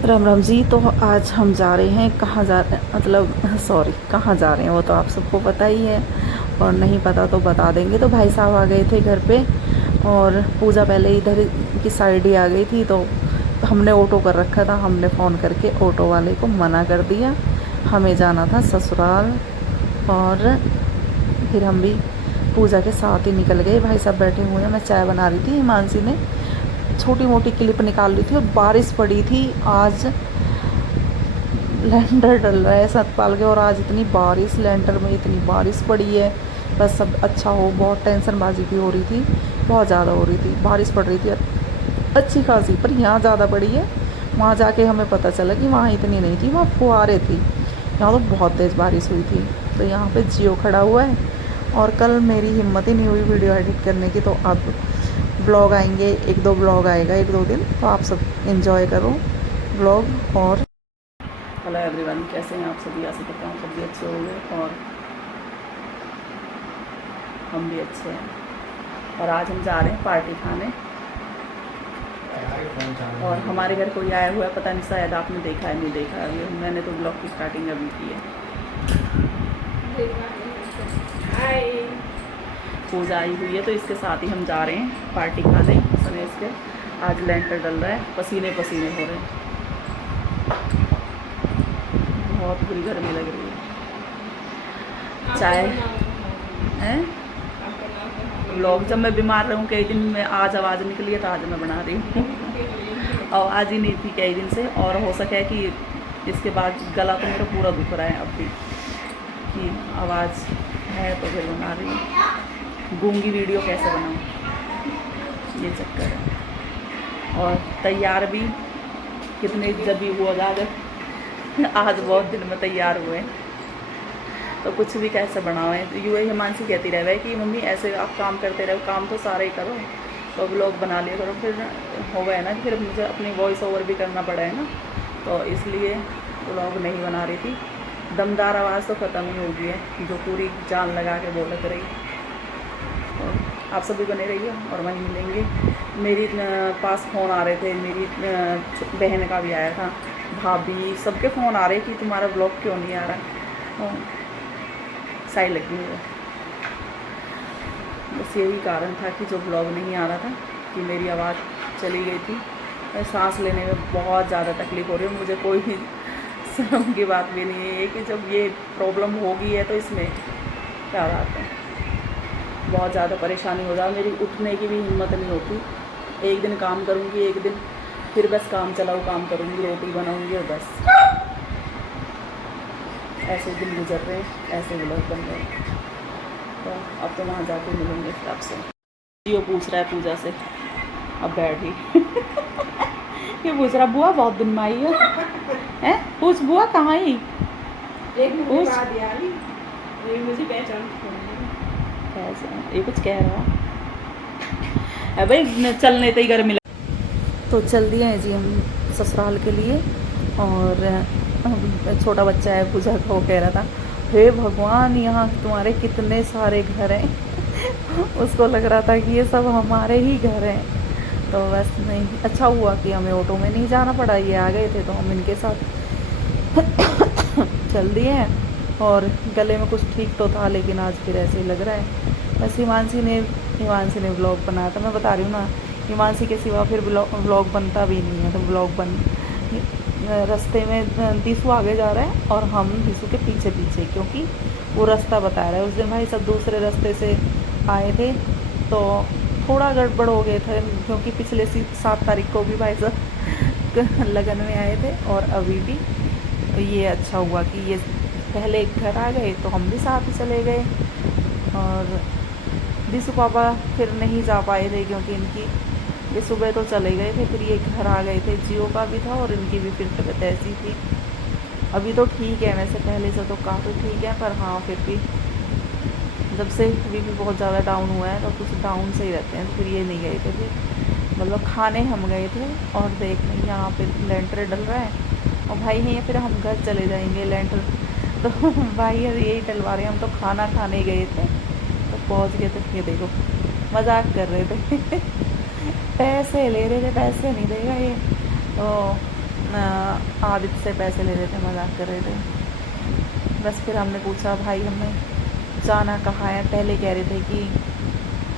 राम राम जी। तो आज हम जा रहे हैं, कहाँ जा रहे हैं मतलब सॉरी, कहाँ जा रहे हैं वो तो आप सबको पता ही है, और नहीं पता तो बता देंगे। तो भाई साहब आ गए थे घर पे, और पूजा पहले इधर की साइड ही आ गई थी। तो हमने ऑटो कर रखा था, हमने फ़ोन करके ऑटो वाले को मना कर दिया। हमें जाना था ससुराल, और फिर हम भी पूजा के साथ ही निकल गए। भाई साहब बैठे हुए हैं, मैं चाय बना रही थी, हिमांशी ने छोटी मोटी क्लिप निकाल ली थी, और बारिश पड़ी थी आज। लेंटर डल रहा है सतपाल के, और आज इतनी बारिश, लेंटर में इतनी बारिश पड़ी है। बस सब अच्छा हो, बहुत टेंशनबाजी भी हो रही थी, बहुत ज़्यादा हो रही थी, बारिश पड़ रही थी अच्छी खासी, पर यहाँ ज़्यादा पड़ी है। वहाँ जाके हमें पता चला कि वहाँ इतनी नहीं थी, वहाँ फुहारे थी। यहाँ तो बहुत तेज़ बारिश हुई थी। तो यहाँ पे जियो खड़ा हुआ है, और कल मेरी हिम्मत ही नहीं हुई वीडियो एडिट करने की। तो अब ब्लॉग आएंगे, एक दो ब्लॉग आएगा एक दो दिन, तो आप सब एंजॉय करो ब्लॉग। और हेलो एवरीवन, कैसे हैं आप सभी? आशा करता हूँ सब भी अच्छे होंगे, और हम भी अच्छे हैं। और आज हम जा रहे हैं पार्टी खाने, और हमारे घर कोई आया हुआ है, पता नहीं शायद आपने देखा है, नहीं देखा है। मैंने तो ब्लॉग की स्टार्टिंग अभी की है। पूजा आई हुई है, तो इसके साथ ही हम जा रहे हैं पार्टी खाने। समय इसके आज लेंटर डल रहा है, पसीने पसीने हो रहे हैं, बहुत बुरी गर्मी लग रही है। चाय है व्लॉग, जब मैं बीमार रहूँ कई दिन में, आज आवाज़ निकली है तो आज मैं बना रही हूँ। और आज ही नहीं थी कई दिन से, और हो सके कि इसके बाद गला तो मेरा पूरा दुख रहा है अब भी, कि आवाज़ है तो फिर बना रही हूँ। गूंगी वीडियो कैसे बनाऊँ, ये चक्कर है। और तैयार भी कितने जब भी हुआ आज बहुत दिन में तैयार हुए, तो कुछ भी कैसे बनाओ। तो यूँ हिमांशी कहती रहे कि मम्मी ऐसे आप काम करते रहो, काम तो सारे ही करो, तो ब्लॉग बना लिया करो। फिर हो गया ना कि फिर मुझे अपनी वॉइस ओवर भी करना पड़ा है ना, तो इसलिए ब्लॉग नहीं बना रही थी। दमदार आवाज़ तो ख़त्म ही हो गई है, जो पूरी जान लगा के बोलत रही। तो आप सभी बने रहिए, और वहीं मिलेंगे। मेरी पास फ़ोन आ रहे थे, मेरी बहन का भी आया था, भाभी, सबके फ़ोन आ रहे कि तुम्हारा ब्लॉग क्यों नहीं आ रहा। सही लगी है, बस यही कारण था कि जो ब्लॉग नहीं आ रहा था, कि मेरी आवाज़ चली गई थी। सांस लेने में बहुत ज़्यादा तकलीफ़ हो रही है मुझे। कोई शर्म की बात भी नहीं है कि जब ये प्रॉब्लम होगी है तो इसमें क्या बात है, बहुत ज़्यादा परेशानी हो जाए। मेरी उठने की भी हिम्मत नहीं होती। एक दिन काम करूँगी, एक दिन फिर बस काम चलाओ, काम करूँगी, रोटी बनाऊँगी, और बस ऐसे दिन गुजर रहे हैं, ऐसे ब्लॉग बन रहे हैं। तो अब तो वहाँ जाके मिलेंगे फिर आपसे। ये पूछ रहा है पूजा से, अब बैठी ये पूछ रहा, बुआ बहुत दिन में आई है? पूछ बुआ कहाँ आई, पूछ। ये कुछ कह रहा है भाई, चलने तो ही घर मिला। तो चल दिए हैं जी हम ससुराल के लिए। और छोटा बच्चा है, पूजा को कह रहा था, हे भगवान यहाँ तुम्हारे कितने सारे घर हैं। उसको लग रहा था कि ये सब हमारे ही घर हैं। तो बस नहीं, अच्छा हुआ कि हमें ऑटो में नहीं जाना पड़ा, ये आ गए थे तो हम इनके साथ चल दिए हैं। और गले में कुछ ठीक तो था, लेकिन आज फिर ऐसे ही लग रहा है। बस हिमांशी ने व्लॉग बनाया था, मैं बता रही हूँ ना, हिमांशी के सिवा फिर व्लॉग बनता भी नहीं है। तो व्लॉग बन रास्ते में दिशु आगे जा रहा है, और हम दिशु के पीछे पीछे, क्योंकि वो रास्ता बता रहा है। उस दिन भाई सब दूसरे रास्ते से आए थे, तो थोड़ा गड़बड़ हो गए थे, क्योंकि पिछले 7 तारीख को भी भाई साहब लगन में आए थे, और अभी भी। तो ये अच्छा हुआ कि ये पहले घर आ गए, तो हम भी साथ ही चले गए। और दिशु पापा फिर नहीं जा पाए थे, क्योंकि इनकी ये सुबह तो चले गए थे, फिर ये घर आ गए थे। जियो का भी था, और इनकी भी फिर तबीयत ऐसी थी। अभी तो ठीक है, वैसे पहले से तो काफ़ी ठीक है, पर हाँ फिर भी जब से बीपी बहुत ज़्यादा डाउन हुआ है, तो कुछ डाउन से ही रहते हैं। तो फिर ये नहीं गए थे, फिर मतलब खाने हम गए थे। और देख लें यहाँ पे लेंटर डल रहा है, और भाई हैं, फिर हम घर चले जाएंगे लेंटर। तो भाई यही डलवा रहे हैं, हम तो खाना खाने गए थे, तो पहुँच गए थे। ये देखो मजाक कर रहे थे पैसे ले रहे थे, पैसे नहीं देगा ये। तो आदित्य से पैसे ले रहे थे, मजाक कर रहे थे। बस फिर हमने पूछा भाई हमें जाना कहाँ है, पहले कह रहे थे कि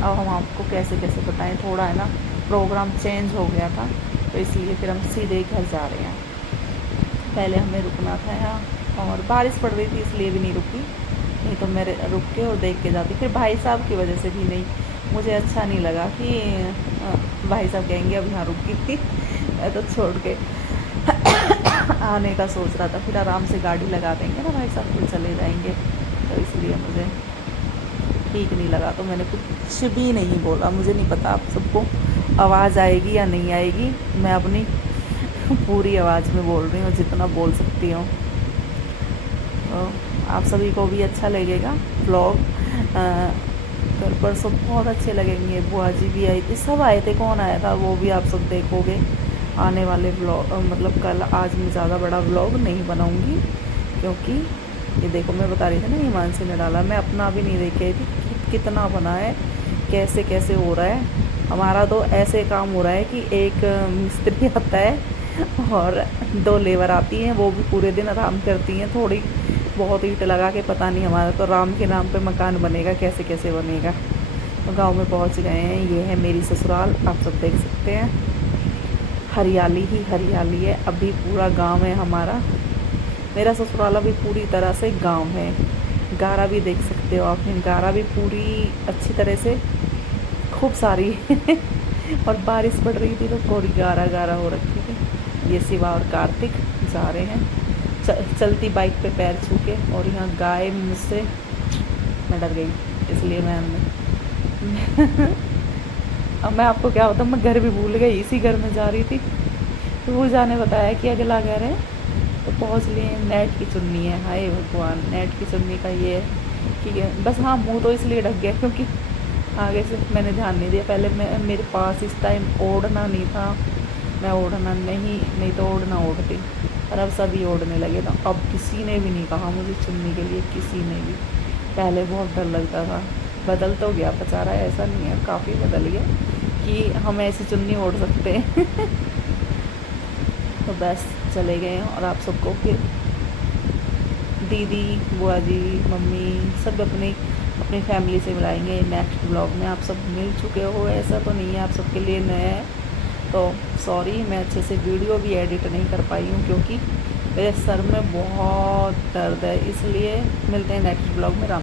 अब हम आपको कैसे कैसे बताएं, थोड़ा है ना प्रोग्राम चेंज हो गया था तो इसलिए फिर हम सीधे घर जा रहे हैं। पहले हमें रुकना था यहाँ और बारिश पड़ रही थी इसलिए भी नहीं रुकी, नहीं तो मैं रुक के और देख के जाती। फिर भाई साहब की वजह से भी नहीं, मुझे अच्छा नहीं लगा कि भाई साहब कहेंगे अब यहाँ रुकी थी। मैं तो छोड़ के आने का सोच रहा था, फिर आराम से गाड़ी लगा देंगे ना भाई साहब, फिर चले जाएंगे, तो इसलिए मुझे ठीक नहीं लगा। तो मैंने कुछ भी नहीं बोला। मुझे नहीं पता आप सबको आवाज़ आएगी या नहीं आएगी, मैं अपनी पूरी आवाज़ में बोल रही हूँ जितना बोल सकती हूँ। तो आप सभी को भी अच्छा लगेगा व्लॉग। कल परसों बहुत अच्छे लगेंगे। बुआ जी भी आई थी, सब आए थे, कौन आया था वो भी आप सब देखोगे आने वाले व्लॉग। मतलब कल आज मैं ज़्यादा बड़ा व्लॉग नहीं बनाऊँगी क्योंकि ये देखो मैं बता रही थी ना हिमांशी ने डाला, मैं अपना भी नहीं देख रही थी कितना बना है, कैसे कैसे हो रहा है। हमारा तो ऐसे काम हो रहा है कि एक मिस्त्री आता है और 2 लेबर आती हैं, वो भी पूरे दिन आराम करती हैं, थोड़ी बहुत ईंट लगा के, पता नहीं हमारा तो राम के नाम पे मकान बनेगा, कैसे कैसे बनेगा। तो गांव में पहुंच गए हैं। ये है मेरी ससुराल, आप सब देख सकते हैं, हरियाली ही हरियाली है। अभी पूरा गांव है हमारा, मेरा ससुराल अभी पूरी तरह से गांव है। गारा भी देख सकते हो आपने, गारा भी पूरी अच्छी तरह से खूब सारी और बारिश पड़ रही थी तो थोड़ी गारा गारा हो रखी थी। ये शिवा और कार्तिक जा रहे हैं चलती बाइक पे पैर छू के, और यहाँ गाय मुझसे मैं डर गई इसलिए मैं अब मैं आपको क्या बताऊँ, मैं घर भी भूल गई, इसी घर में जा रही थी तो वो जाने बताया कि अगला घर है। तो पहुँच लिए। नेट की चुन्नी है, हाय भगवान, नेट की चुन्नी का ये है कि बस हाँ मुँह तो इसलिए ढक गया क्योंकि आगे से मैंने ध्यान नहीं दिया। पहले मेरे पास इस टाइम ओढ़ना नहीं था, मैं ओढ़ना नहीं तो ओढ़ना ओढ़ती, पर अब सभी ओढ़ने लगे। तो अब किसी ने भी नहीं कहा मुझे चुन्नी के लिए, किसी ने भी। पहले बहुत डर लगता था, बदल तो गया बेचारा, ऐसा नहीं है, काफ़ी बदल गया कि हम ऐसी चुन्नी ओढ़ सकते हैं। तो बस चले गए हैं और आप सबको फिर दीदी, बुआ जी, मम्मी सब अपनी फैमिली से मिलाएंगे नेक्स्ट ब्लॉग में। आप सब मिल चुके हो, ऐसा तो नहीं है, आप सबके लिए नया है तो सॉरी, मैं अच्छे से वीडियो भी एडिट नहीं कर पाई हूँ क्योंकि मेरे सर में बहुत दर्द है। इसलिए मिलते हैं नेक्स्ट ब्लॉग में। राम।